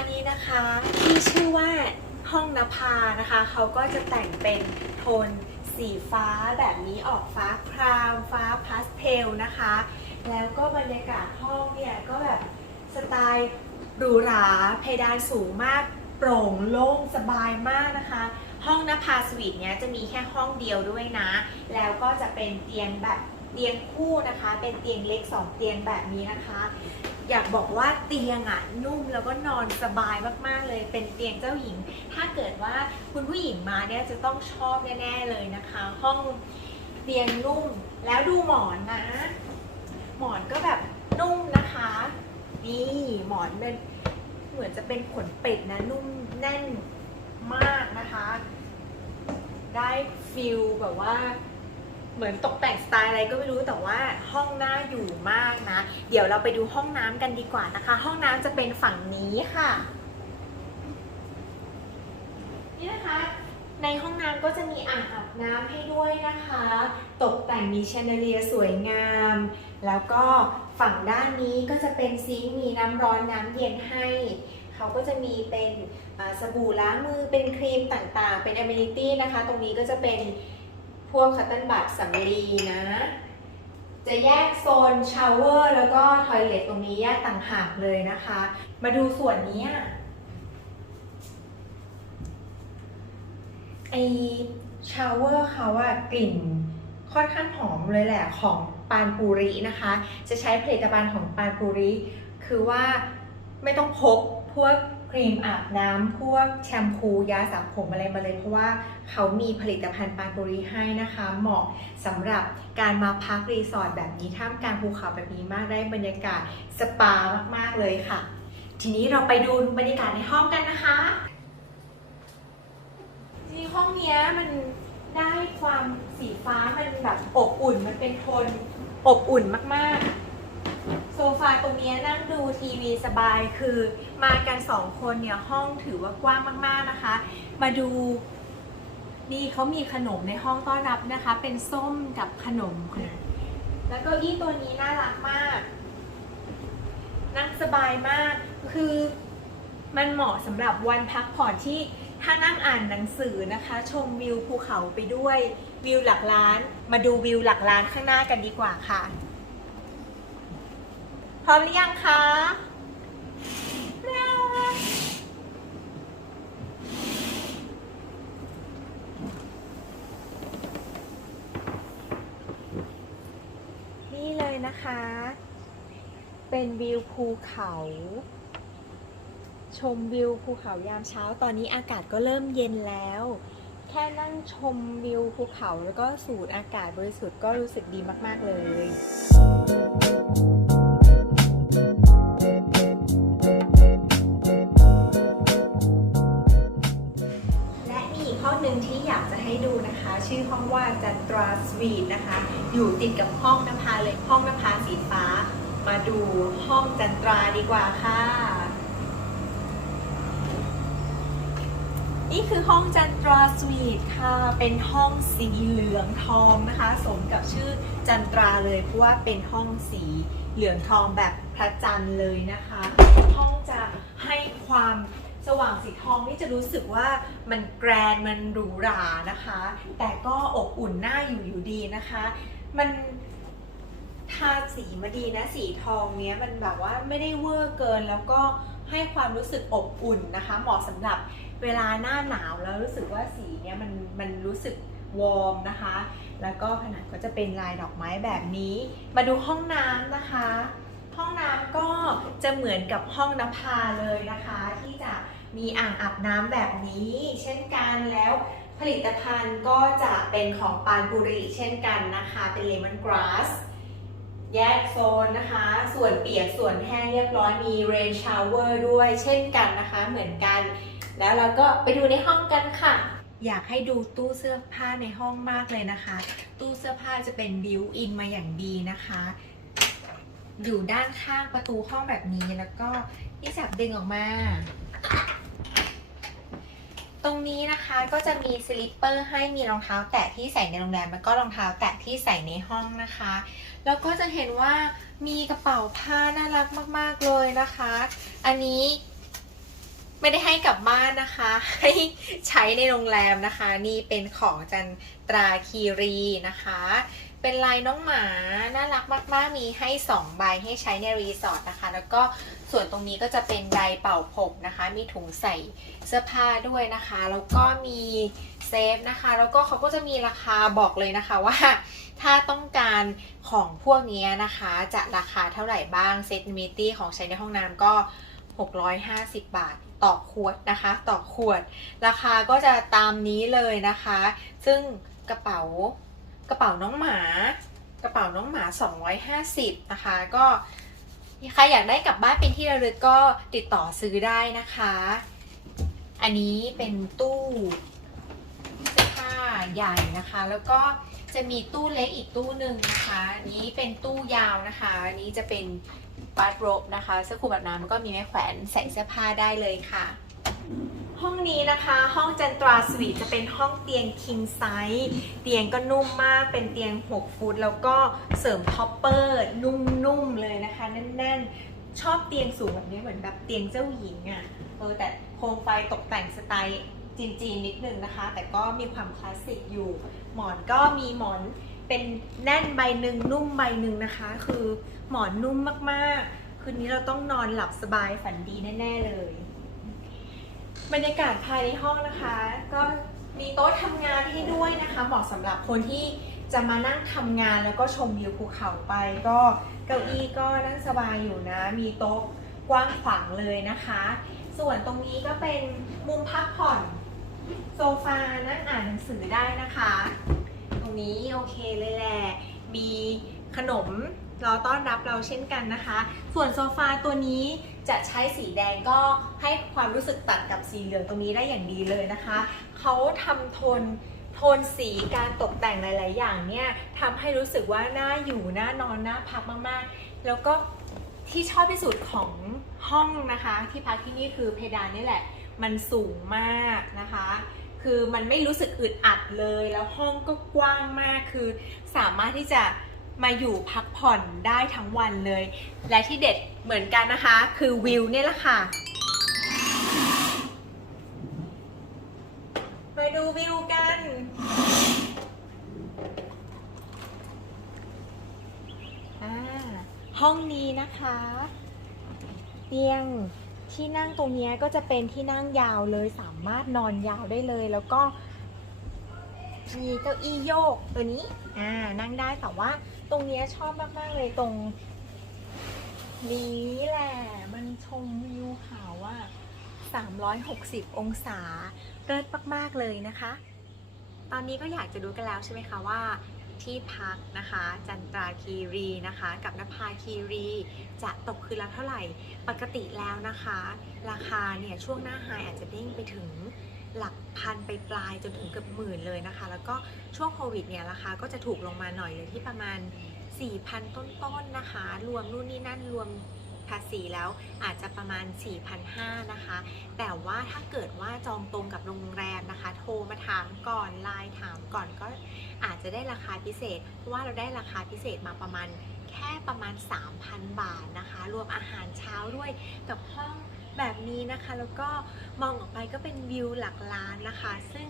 อันนี้นะคะที่ชื่อว่าห้องนภานะคะ เขาก็จะแต่งเป็นโทนสีฟ้าแบบนี้ออกฟ้าครามฟ้าพาสเทลนะคะ แล้วก็บรรยากาศห้องเนี่ยก็แบบสไตล์หรูหราเพดานสูงมากโปร่งโล่งสบายมากนะคะ ห้องนภาสวีทเนี้ยจะมีแค่ห้องเดียวด้วยนะ แล้วก็จะเป็นเตียงแบบ เตียงคู่นะคะ เป็นเตียงเล็ก 2 เตียงแบบนี้นะคะ อยากบอกว่าเตียงอะนุ่มแล้วก็นอนสบายมากๆเลย เป็นเตียงเจ้าหญิง ถ้าเกิดว่าคุณผู้หญิงมาเนี่ยจะต้องชอบแน่ๆเลยนะคะ ห้องเตียงนุ่มแล้วดูหมอนนะ หมอนก็แบบนุ่มนะคะ นี่หมอนเป็นเหมือนจะเป็นขนเป็ดนะนุ่มแน่นมากนะคะ ได้ฟิลแบบว่า เหมือนตกแต่งสไตล์อะไรก็ไม่รู้แต่ว่าห้องน่าอยู่มากนะ เดี๋ยวเราไปดูห้องน้ำกันดีกว่านะคะ ห้องน้ำจะเป็นฝั่งนี้ค่ะนี่นะคะ ในห้องน้ำก็จะมีอ่างอาบน้ำให้ด้วยนะคะ ตกแต่งมีแชนเดเลียสวยงาม แล้วก็ฝั่งด้านนี้ก็จะเป็นซิงค์มีน้ำร้อนน้ำเย็นให้เขาก็จะมีเป็นสบู่ล้างมือเป็นครีมต่างๆ เป็น a อเ n นิตี้นะคะ ตรงนี้ก็จะเป็น พวกคัตเติลบัตสำลีนะ จะแยกโซนชาวเวอร์แล้วก็ทอยเลทตรงนี้แยกต่างหากเลยนะคะ มาดูส่วนนี้อะไอชาวเวอร์เขาอะกลิ่นค่อนข้างหอมเลยแหละของปานปูรินะคะ จะใช้ผลิตภัณฑ์ของปานปูริ คือว่าไม่ต้องพกพวก ครีมอาบน้ำพวกแชมพูยาสระผมอะไรมาเลย เพราะว่าเขามีผลิตภัณฑ์ปานปูริให้นะคะ เหมาะสำหรับการมาพักรีสอร์ทแบบนี้ท่ามกลางภูเขาแบบนี้มากได้บรรยากาศสปามากๆเลยค่ะ ทีนี้เราไปดูบรรยากาศในห้องกันนะคะจริงห้องนี้มันได้ความสีฟ้ามันแบบอบอุ่นมันเป็นโทนอบอุ่นมากๆ โซฟาตรงเนี้ย ทีวีสบายคือมากันสองคนเนี่ยห้องถือว่ากว้างมากๆนะคะ มาดูนี่เขามีขนมในห้องต้อนรับนะคะ เป็นส้มกับขนม แล้วก็อี้ตัวนี้น่ารักมาก นั่งสบายมากคือมันเหมาะสำหรับวันพักผ่อนที่ถ้านั่งอ่านหนังสือนะคะ ชมวิวภูเขาไปด้วยวิวหลักล้าน มาดูวิวหลักล้านข้างหน้ากันดีกว่าค่ะ ร้อมหรือยังคะนี่เลยนะคะ เป็นวิวภูเขา ชมวิวภูเขายามเช้า ตอนนี้อากาศก็เริ่มเย็นแล้ว แค่นั่งชมวิวภูเขาแล้วก็สูดอากาศบริสุทธิ์ก็รู้สึกดีมาก ๆ เลย ชื่อห้องว่าจันตราสวีทนะคะ อยู่ติดกับห้องนภาเลยห้องนภาสีฟ้า มาดูห้องจันตราดีกว่าค่ะ นี่คือห้องจันตราสวีทค่ะ เป็นห้องสีเหลืองทองนะคะ สมกับชื่อจันตราเลยเพราะว่าเป็นห้องสีเหลืองทองแบบพระจันทร์เลยนะคะ ห้องจะให้ความ สว่างสีทองนี่จะรู้สึกว่ามันแกรนมันหรูหรานะคะ แต่ก็อบอุ่นหน่าอยู่อยู่ดีนะคะ มันทาสีมาดีนะสีทองเนี้ยมันแบบว่าไม่ได้เวอร์เกินแล้วก็ให้ความรู้สึกอบอุ่นนะคะ เหมาะสำหรับเวลาหน้าหนาวแล้วรู้สึกว่าสีเนี้ยมันมันรู้สึกวอร์มนะคะ แล้วก็ผนังก็จะเป็นลายดอกไม้แบบนี้ มาดูห้องน้ำนะคะ ห้องน้ำก็จะเหมือนกับห้องนภาเลยนะคะ ที่จะ มีอ่างอาบน้ำแบบนี้ เช่นกันแล้วผลิตภัณฑ์ก็จะเป็นของปานบุรีเช่นกันนะคะ เป็นเลมอนกราสแยกโซนนะคะ ส่วนเปียกส่วนแห้งเรียบร้อยมีเรนชาวเวอร์ด้วยเช่นกันนะคะ เหมือนกัน แล้วเราก็ไปดูในห้องกันค่ะ อยากให้ดูตู้เสื้อผ้าในห้องมากเลยนะคะ ตู้เสื้อผ้าจะเป็นบิวอินมาอย่างดีนะคะ อยู่ด้านข้างประตูห้องแบบนี้แล้วก็ที่จับดึงออกมา นี้นะคะก็จะมีสลิปเปอร์ให้มีรองเท้าแตะที่ใส่ในโรงแรมแล้วก็รองเท้าแตะที่ใส่ในห้องนะคะ แล้วก็จะเห็นว่ามีกระเป๋าผ้าน่ารักมาก ๆเลยนะคะ อันนี้ ไม่ได้ให้กลับบ้านนะคะ ให้ใช้ในโรงแรมนะคะ นี่เป็นของจันตราคีรีนะคะ เป็นลายน้องหมา น่ารักมาก ๆ มีให้ 2 ใบให้ใช้ในรีสอร์ทนะคะ แล้วก็ส่วนตรงนี้ก็จะเป็นไดร์เป่าผมนะคะ มีถุงใส่เสื้อผ้าด้วยนะคะ แล้วก็มีเซฟนะคะ แล้วก็เขาก็จะมีราคาบอกเลยนะคะว่า ถ้าต้องการของพวกนี้นะคะ จะราคาเท่าไหร่บ้างเซตมิตี้ของใช้ในห้องน้ำก็ 650 บาท ต่อขวดนะคะ ต่อขวด ราคาก็จะตามนี้เลยนะคะ ซึ่งกระเป๋ากระเป๋าน้องหมา กระเป๋าน้องหมา 250 นะคะ ก็ใครอยากได้กลับบ้านเป็นที่ระลึกก็ติดต่อซื้อได้นะคะ อันนี้เป็นตู้เสื้อผ้าใหญ่นะคะ แล้วก็ จะมีตู้เล็กอีกตู้หนึ่งนะคะอันนี้เป็นตู้ยาวนะคะอันนี้จะเป็นบาร์โรบนะคะเสื้อคลุมแบบน้ำก็มีไม้แขวนใส่เสื้อผ้าได้เลยค่ะ ห้องนี้นะคะห้องจันตราสวีทจะเป็นห้องเตียง king size เตียงก็นุ่มมากเป็นเตียง 6 ฟุต แล้วก็เสริมท็อปเปอร์นุ่มๆเลยนะคะ แน่นๆ ชอบเตียงสูงแบบนี้เหมือนแบบเตียงเจ้าหญิงอะ่ะเออแต่โคมไฟตกแต่งสไตล์ จีนๆนิดนึงนะคะ แต่ก็มีความคลาสสิกอยู่ หมอนก็มีหมอนเป็นแน่นใบหนึ่งนุ่มใบหนึ่งนะคะ คือหมอนนุ่มมากๆ คืนนี้เราต้องนอนหลับสบายฝันดีแน่ๆเลย บรรยากาศภายในห้องนะคะ ก็มีโต๊ะทำงานให้ด้วยนะคะเหมาะสำหรับคนที่จะมานั่งทำงานแล้วก็ชมวิวภูเขาไป ก็เก้าอี้ก็นั่งสบายอยู่นะ มีโต๊ะกว้างขวางเลยนะคะ ส่วนตรงนี้ก็เป็นมุมพักผ่อน โซฟานั่งอ่านหนังสือได้นะคะ ตรงนี้โอเคเลยแหละ มีขนมรอต้อนรับเราเช่นกันนะคะ ส่วนโซฟาตัวนี้จะใช้สีแดงก็ให้ความรู้สึกตัดกับสีเหลืองตรงนี้ได้อย่างดีเลยนะคะ เขาทำโทนโทนสีการตกแต่งหลาย ๆ อย่างเนี่ยทำให้รู้สึกว่าน่าอยู่น่านอนน่าพักมาก ๆ แล้วก็ที่ชอบที่สุดของห้องนะคะ ที่พักที่นี่คือเพดานนี่แหละ มันสูงมากนะคะ คือมันไม่รู้สึกอึดอัดเลย แล้วห้องก็กว้างมาก คือสามารถที่จะมาอยู่พักผ่อนได้ทั้งวันเลย และที่เด็ดเหมือนกันนะคะ คือวิวเนี่ยแหละค่ะ มาดูวิวกันห้องนี้นะคะ เตียง ที่นั่งตรงนี้ก็จะเป็นที่นั่งยาวเลยสามารถนอนยาวได้เลยแล้วก็มีเก้าอี้โยกตัวนี้อ่านั่งได้แต่ว่าตรงนี้ชอบมากๆเลยตรงนี้แหละมันชมวิวเขาว่า360 องศาเลิศมากๆเลยนะคะ ตอนนี้ก็อยากจะรู้กันแล้วใช่ไหมคะว่า ที่พักนะคะ จันตราคีรีนะคะ กับนภาคีรี จะตกคืนละเท่าไหร่ ปกติแล้วนะคะ ราคาเนี่ยช่วงหน้าไฮอาจจะเด้งไปถึงหลักพันไปปลายจนถึงเกือบหมื่นเลยนะคะ แล้วก็ช่วงโควิดเนี่ยราคาก็จะถูกลงมาหน่อยเลยที่ประมาณ 4,000 ต้นๆนะคะ รวมนู่นนี่นั่นรวม ภาษีแล้วอาจจะประมาณ 4,500นะคะ แต่ว่าถ้าเกิดว่าจองตรงกับโรงแรมนะคะ โทรมาถามก่อนไลน์ถามก่อนก็อาจจะได้ราคาพิเศษ เพราะว่าเราได้ราคาพิเศษมาประมาณแค่ประมาณ 3,000 บาทนะคะ รวมอาหารเช้าด้วยกับห้อง แบบนี้นะคะ แล้วก็มองออกไปก็เป็นวิวหลักล้านนะคะ ซึ่ง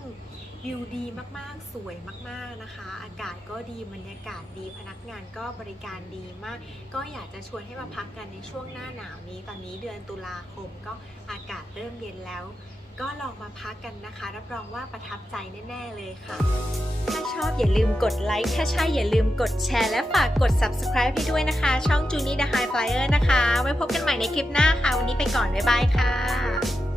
วิวดีมากๆ สวยมากๆนะคะ อากาศก็ดีบรรยากาศดีพนักงานก็บริการดีมาก ก็อยากจะชวนให้มาพักกันในช่วงหน้าหนาวนี้ ตอนนี้เดือนตุลาคมก็อากาศเริ่มเย็นแล้ว ก็ลองมาพักกันนะคะ รับรองว่าประทับใจแน่ ๆ เลยค่ะ ถ้าชอบอย่าลืมกดไลค์ ถ้าใช่อย่าลืมกดแชร์ และฝากกด subscribe ให้ด้วยนะคะ ช่อง Junie the High Flyer นะคะ ไว้พบกันใหม่ในคลิปหน้าค่ะ วันนี้ไปก่อน บ๊ายบายค่ะ